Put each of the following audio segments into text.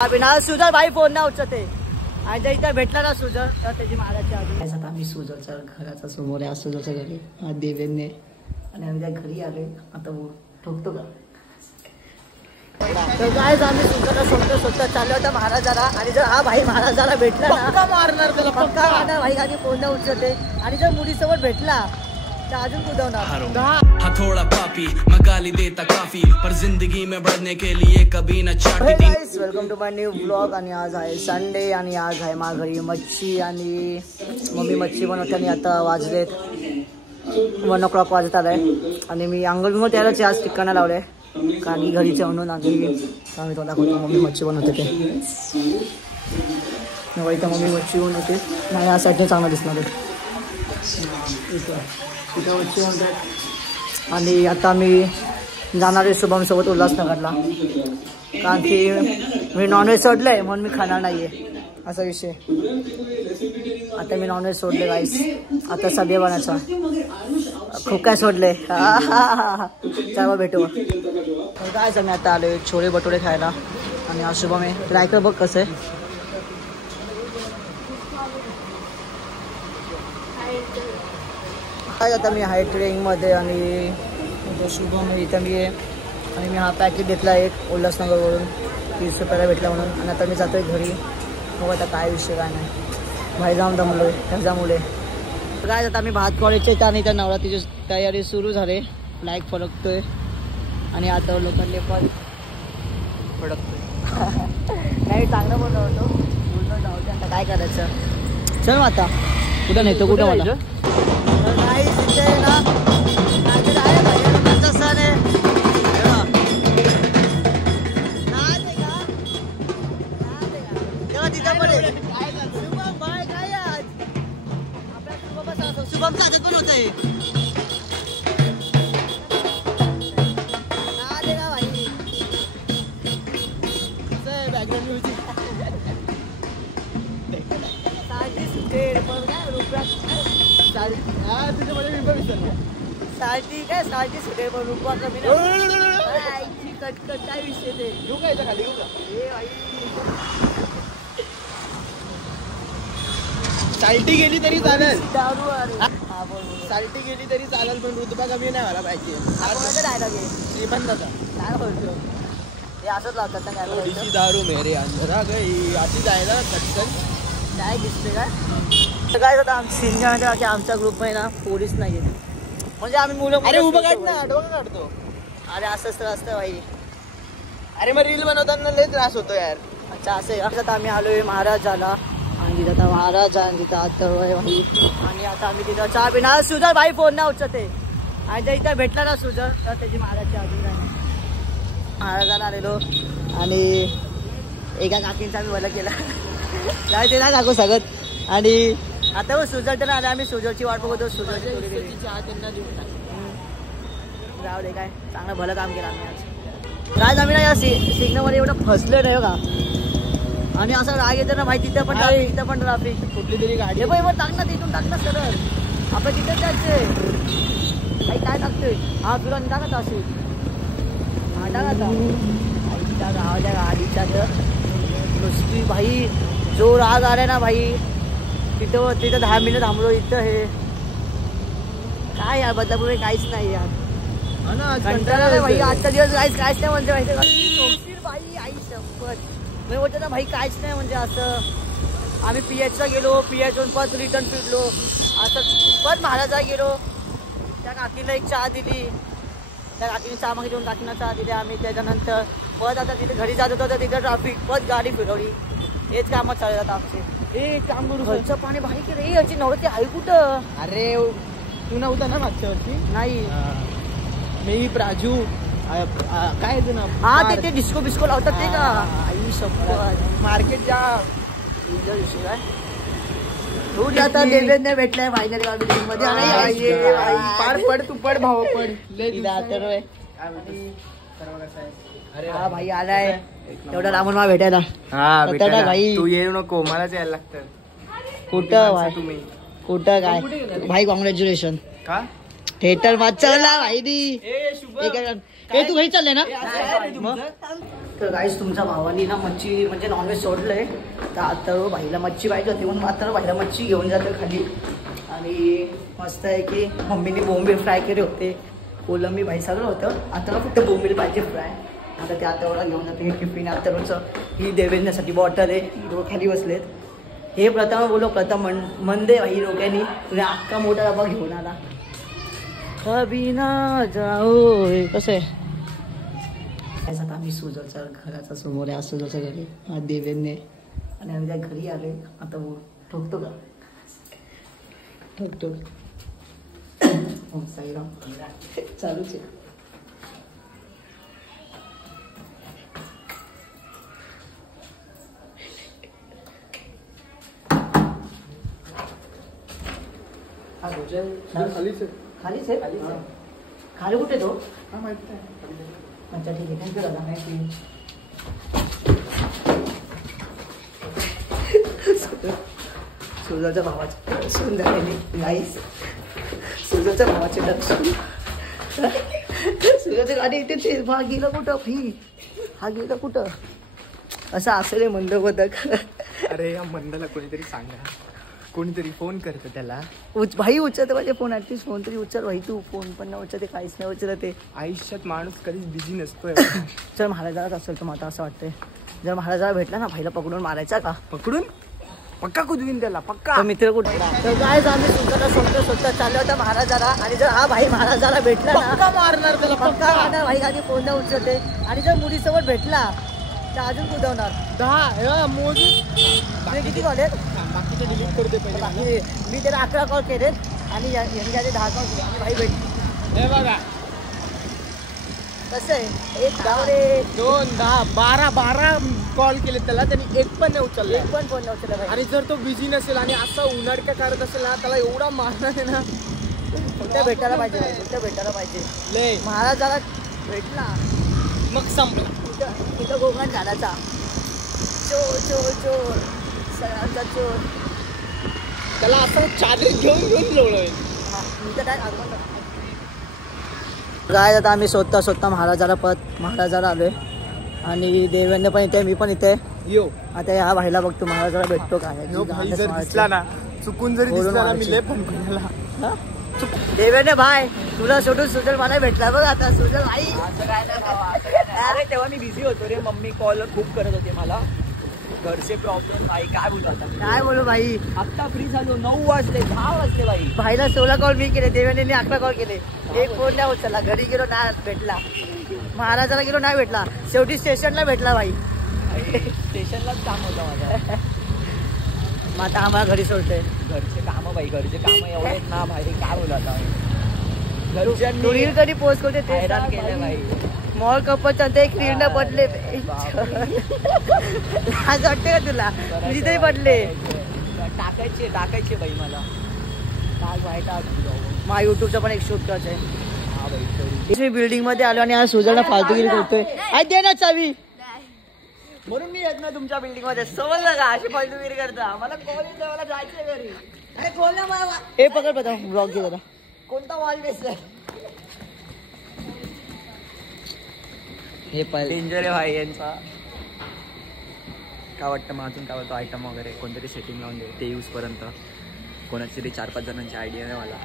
सुजल भाई फोन ना उचलते आणि जर इथं भेटला ना सुजल तर त्याची मारायची अजून. आता आम्ही सुजलच्या घराचा समोर आहे, सुजलच्या घरी देवेंने आणि आम्ही त्या घरी आले. आता ठोकतो का तर काय आम्ही सुजलला स्वतः चाललो होता महाराजाला. आणि जर हा भाई महाराजाला भेटला ना मारणार त्याला पक्का मारणार भाई. आधी फोन ना उचलते आणि जर मुलीसोबत भेटला अजून कुदवणार. थोड़ा पापी मैं गाली देता काफी पर जिंदगी में बढ़ने के लिए कभी न चाहती. Welcome to my new blog. आणि आज आहे संडे आणि आज आहे माझ्या घरी मच्छी आणि मम्मी मच्छी बनवते. आणि आता वाजलेत 1 o'clock वाजत आलाय आणि मी अंगण त्यालाच आज ठिकाणा लावले कारण घरीचे म्हणून आम्ही तो दाखवतो. मम्मी मच्छी बनवते ते इथं मम्मी मच्छी बनवते नाही यासाठी चांगलं दिसणार इथं मच्छी बनतात. आणि आता मी जाणार आहे शुभमसोबत उल्हासनगरला कारण की मी नॉनव्हेज सोडलंय म्हणून मी खाणार नाही आहे असा विषय. आता मी नॉनव्हेज सोडले गाईस. आता सभे बनायचा खूप काय सोडले. चला भेटू काय मी आता आलो छोले भटुरे खायला. आणि आज शुभम आहे ट्राय कर बघ कसं आहे. काय आता मी हाय ट्रेनिंगमध्ये आणि शुभम इथं मी आहे. आणि मी हा पॅकेट घेतला एक उल्हासनगरवरून 30 रुपयाला भेटला म्हणून. आणि आता मी जातो आहे घरी. बघ आता काय विषय काय नाही बाहेर जाऊन दमलो आहे त्याच्यामुळे. काय आता मी भात कॉलेजच्या इथं आणि त्या नवरात्रीची तयारी सुरू झाली. फ्लॅग फडकतोय आणि आता लोकांनी पण फडकतोय काही चांगलं बनवतो बोलणं जाऊ दे. आता काय करायचं चल आता कुठं नेतो कुठं मला नाही तिथे ना आहे भैया सण आहे तिथं पण शुभम भाई काय आज आपल्या शुभमचा हातात पण होत आहे बॅकग्राऊंड म्युझिक साल्टी काय साल्टी सुटे पण रुपया कमी नाही कटकट काय विषय ते खाली साल्टी गेली तरी चालेल. दारू साल्टी गेली तरी चालेल पण रुतबा कमी नाही व्हायला पाहिजे. आपण डायलॉग आहे श्रीमंताचा काय बोलतो हे असंच लावतात ना काय थोडीशी दारू मेरे अंदर आ गई अशी जायला कटकन काय दिसते काय काय होतं आमच्या ग्रुपमध्ये ना पोलीस नाही येत म्हणजे आम्ही मुलं. अरे उभं काढ ना डोकं काढतो. अरे असंच तर असतं भाई. अरे मग रील बनवताना लय त्रास होतो यार. अच्छा असं आता आम्ही आलोय महाराजाला आणि तिथं आता महाराज आणि तिथं आता भाई. आणि आता आम्ही तिथं चहा पिणार. सुजल भाई फोन ना उचलते आणि जर इथं भेटला ना सुजल तर त्याची महाराजची अजून काय महाराजाला आलेलो. आणि एका काकींचा आम्ही मला केला नाही ते ना काकू सगळं. आणि आता मग सुजल तर आले आम्ही सुजलची वाट बघतो. सुजलची चहा त्यांना देऊन जाऊ दे काय चांगलं भलं काम केलं आम्ही आज. आज आम्ही ना या सिग्नलमध्ये एवढं फसलो नाही का. आणि असं राग येतं ना भाई तिथं पण इथं पण ट्राफिक कुठली तरी गाडी भाई मग टाक ना तिथून टाक ना सरळ आपण तिथेच जायचंय भाई. काय टाकतोय हा तुला टाकत असेल हा टाका गावाच्या गाडीच्या नुसती भाई जो राग आलाय ना भाई. तिथं 10 मिनिट थांबलो इथं हे काय यार बदलापूर काहीच नाही यार. कंटाळा भाई आजचा दिवस काहीच नाही म्हणजे माहिती भाई आई शपथ मी बोलतो ना भाई काहीच नाही म्हणजे असं. आम्ही PHला गेलो PHवरून परत रिटर्न फिरलो असं परत महाराजा गेलो. त्या काकीला एक चहा दिली त्या काकीने चहा मागितली काकीना चहा दिली आम्ही. त्याच्यानंतर परत आता तिथे घरी जात होतो तर तिथं ट्राफिक परत गाडी फिरवली. हेच कामं चालतात आमचे. एक काम करू घरचं पाणी भाई की रे याची नव्हती आहे कुठं. अरे तू नव्हता ना मागच्या वर्षी. नाही मी प्राजू काय ना हा ते डिस्को बिस्को लावतात ते का आई शपथ मार्केट जा काय आता देवेंद्र भेटलाय फायनल गाडी मध्ये. पड तू पड भाऊ पड हा भाई आलाय एवढा लांबून मला भेटायला. हा भाई तू येऊ नको मलाच यायला लागतं. कुठं भाई तुम्ही कुठं काय भाई कॉंग्रॅच्युलेशन का थिएटर वाचवला भाई नी. तू घरी चालले ना तर गाईस तुमच्या भावानी ना मच्छी म्हणजे नॉनव्हेज सोडलंय, तर आता भाईला मच्छी पाहिजे होती म्हणून आता भाईला मच्छी घेऊन जातो खाली. आणि मस्त आहे की मम्मीने बोंबील फ्राय केले होते, कोलंबी भाई सगळं होतं. आता फक्त बोंबील पाहिजे फ्राय. आता ते आत्याला घेऊन जाते. हे टिफिन आत्याचं, ही देवेंद्रसाठी बॉटल आहे, ही लोक खाली बसलेत. हे प्रथम बोलो प्रथम मंदे भाई लोकांनी तुला अख्खा मोठा डबा घेऊन आला. कभी ना जाओ. कसं आहे आता आम्ही सुजलच्या घराच्या समोर आहे, सुजलच्या घरी हा देवेंद्र आणि आम्ही त्या घरी आलोय. आता ठोकतो का ठोकतो साईराम चालूच आहे. खालीच आहे. खाली कुठे तो? अच्छा ठीक आहे, थँक्यू दादा. सुजाच्या भावाचे सुंदर आहे गाईस. सुजाच्या भावाचे लक्ष सुजाच्या गाडी इथे. हा गेला कुठं ही? हा गेला कुठं? असं असेल मंद बदक. अरे या मंदाला कोणीतरी सांगा, कोणीतरी फोन करतं त्याला. भाई उचलते पाहिजे फोन, ऍटलीस्ट फोन तरी उचल भाई. तू फोन पण नाही उचलते, काहीच नाही उचलत ते. आयुष्यात माणूस कधीच बिझी नसतोय. जर महाराजाला असेल तर मला असं वाटतंय, जर महाराजाला भेटला ना भाईला पकडून मारायचा का? पकडून पक्का कुदवीन त्याला, पक्का. तर मित्र कुठे? तर काय आम्ही सुद्धा स्वतः चाललो होता महाराजाला. आणि जर हा भाई महाराजाला भेटला ना पक्का मारणार त्याला, पक्का मारणार भाई. आधी फोन नाही उचलते. आणि जर मुलीसोबत भेटला तर अजून कुठवणार. 10 मोजून किती कॉल आहेत? बाकीचे डिलीट करते पहिले. मी त्याला 11 कॉल केलेत आणि यांनी 10 कॉल केले. आणि भाई भेटली. हे बघा कसं आहे, 1 गाव रे 2 10 12 कॉल केले त्याला, त्यांनी एक पण नाही उचलला. एक पण फोन नव्हतं भाई. आणि जर तो बिझी नसेल आणि असं उन्हाळ्या करत असेल ना, त्याला एवढा मारणार आहे ना. कुठे भेटायला पाहिजे भाई, कुठे भेटायला पाहिजे. ले महाराजाला भेटला मग संपला. इथं गोंगाट झाडाचा चोर चोर चोर सगळ्यांचा चोर. त्याला असं चादर घेऊन लोळय. काय आता आम्ही स्वतः महाराजाला महाराजाला आलोय. आणि देवेंद्र पण इथे, मी पण इथे. यो आता ह्या भाईला बघतो महाराजाला भेटतो काय. भाई जर दिसला ना, चुकून जरी दिसला ना, मी लय फोन करायला. देवेंद्र भाई तुला सोडून सुजल मला भेटला बघ. आता सुजल भाई अरे तेव्हा मी बिझी होतो रे, मम्मी कॉल खूप करत होते मला, घरचे प्रॉब्लेम. भाई काय बोलू आता, काय बोलू भाई. आत्ता फ्री झालो. 9 वाजले 10 वाजले भाई. भाईला 16 कॉल मी केले, देवेंद्रने 11 कॉल केले. एक फोन नाही उचलला. घरी गेलो नाही भेटला, महाराजाला गेलो नाही भेटला, शेवटी स्टेशनला भेटला भाई. स्टेशनलाच काम होतं माझं. मग आता आम्हाला घरी सोडतोय. घरचे काम भाई, घरचे काम एवढे आहेत ना भाई, काय बोलू आता. घरच्यांनी रील कधी पोस्ट करते ते हैराण केलं भाई. मॉल कपल ते एक रील न पडले. आज वाटते का तुला? तुझी तरी पडले. टाकायचे भाई मला. काय वाईट माझ्या युट्यूबचा पण एक शूट करायचं आहे. हा भाई. मी बिल्डिंग मध्ये आलो आणि आज सुजलला फालतूगिरी करतोय. आज दे ना चावी. म्हणून मी येत ना तुमच्या बिल्डिंग मध्ये. समजलं का अशी फालतूगिरी करता. मला कॉलेज मला जायचंय घरी. अरे बोल ना मला. हे पकड पता ब्लॉग घे जरा. कोणता वॉल बेसलाय? हे डेंजर आहे भाई यांचा. काय वाटतं मग अजून काय बोलतो, आयटम वगैरे कोणतरी सेटिंग लावून दे ते यूज पर्यंत. कोणाची तरी 4-5 जणांची आयडिया आहे मला.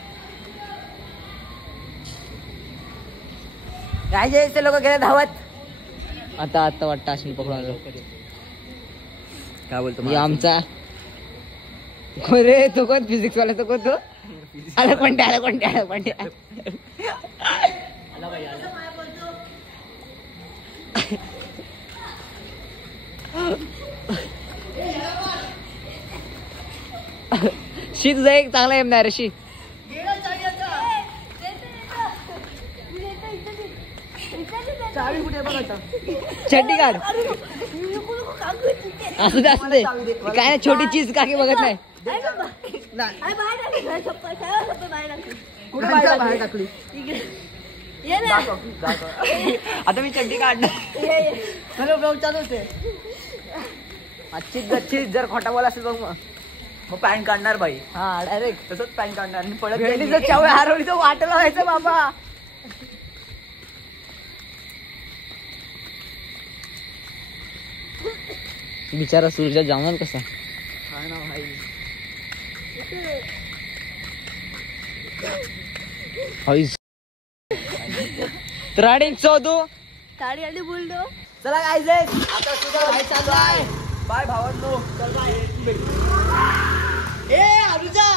काय जायचं लोक गेले धावत. आता वाटतं अश्विनी पकडून आलो. काय बोलतो हे आमचा रे. तो कोण फिजिक्स वाला? तो कोण? तो आला कोणत्या आला कोणत्या आला कोणत्या आला भाई आला. शी तुझा एक चांगला एम नाही रे. शी चावी कुठे बघा. चड्डी काढ. असू दे असू दे. काय नाही, छोटी चीज काकी बघत नाही. कुठे बाहेर टाकली? आता मी चड्डी काढणार. चलो ब्लॉग चालूच आहे. अच्छी गच्ची जर खोटा बोला असेल बघ मग पॅन्ट काढणार भाई. हा डायरेक्ट तसंच पॅन्ट काढणार आणि पळत भेंडी जर चावळी हरवली तर वाटला व्हायचं बाबा. बिचारा सूर्या जाणार कसा काय ना भाई त्राडिंग चौदू ताडी आली बोललो चला गाईज आता तुझा भाई चाललाय बाय भावांनो. ए अनुजा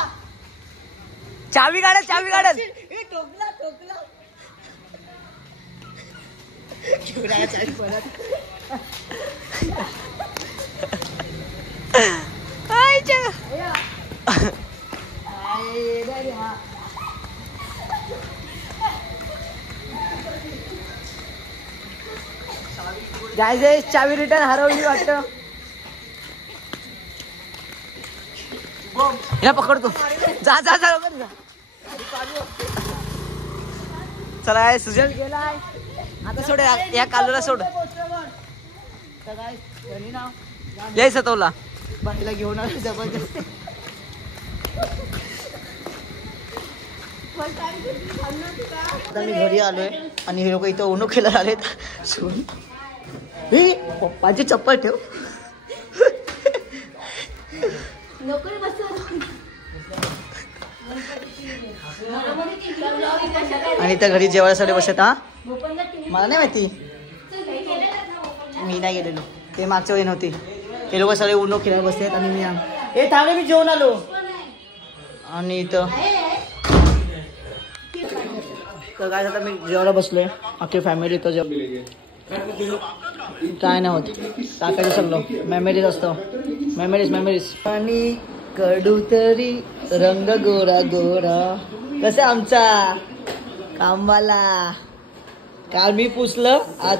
चावी काढ ए टोकला चावी परत गाईज चावी रिटर्न हरवली वाटतं. या पकडतो जा लवकर जा. चला सुजल गेलाय आता सोड या कालूला सोड लय सतवला बाईला घेऊन आलो जबरदस्त. आता मी घरी आलोय आणि हे लोक इथं ओनो खेळायला आलेत. सोड पप्पाची चप्पल ठेव. आणि त्या घरी जेवायसाठी बसत. हा मला नाही माहिती मी नाही गेलेलो ते मागच्या वेळी नव्हती. ते लोक सगळे उनो खेळायला बसतात आणि मी हे थांबले मी जेवण आलो. आणि इथं तर काय आता मी जेवायला बसलोय अख्खी फॅमिली तर काय नाही होत टाकायचं सगळं मेमरीज असतं. मेमरीज आणि कडू तरी रंग गोरा गोरा कसं आमचा कामवाला. काल मी पुसलं आज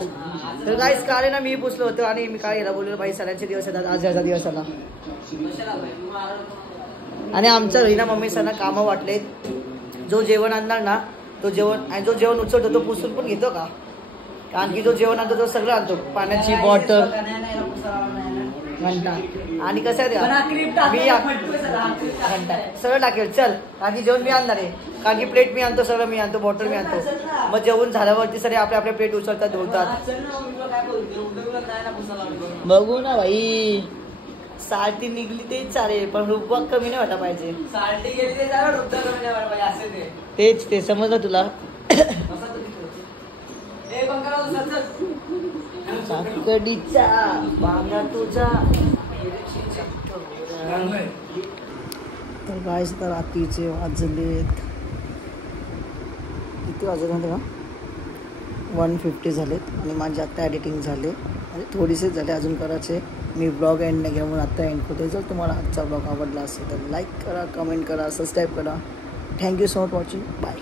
तर काहीच काल आहे ना मी पुसलं होतं आणि मी काय याला बोललो बाई सणांचे दिवस येतात आज ह्याचा दिवस आला. आणि आमच्या घरी ना मम्मी सणा कामं वाटले. जो जेवण आणणार ना तो जेवण आणि जो जेवण उचलतो तो पुसून पण घेतो का कारण की जो जेवण आणतो तो सगळं आणतो. पाण्याची बॉटल घंटा आणि कसं आहे मी घंटा सगळं टाकेल चल कारण की जेवण मी आणणार आहे. कारण की प्लेट मी आणतो सगळं मी आणतो बॉटल मी आणतो. मग जेवण झाल्यावरती सगळे आपल्या प्लेट उचलतात धुवतात. बघू ना भाई साल्टी निघली ते चालेल पण रुपवा कमी नाही वाटा पाहिजे. तेच ते समजलं तुला. कडीचा बांगा तुझा तर काय तर रात्रीचे वाजलेत किती वाजले माहिती का 1:50 झालेत आणि माझे आत्ता एडिटिंग झाले आणि थोडेसे झाले अजून करायचे. मी ब्लॉग एंड नाही केला म्हणून आत्ता एंड करतो. जर तुम्हाला आजचा ब्लॉग आवडला असेल तर लाईक करा कमेंट करा सबस्क्राईब करा. Thank you so much watching bye.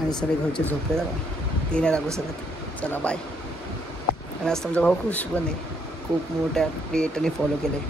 आणि सगळे घरचे झोपले जरा ते नाही दाखवू शकत. चला बाय. आणि आज तुमचा भाऊ खुश पण आहे खूप मोठ्या क्रिएटरने फॉलो केलं आहे.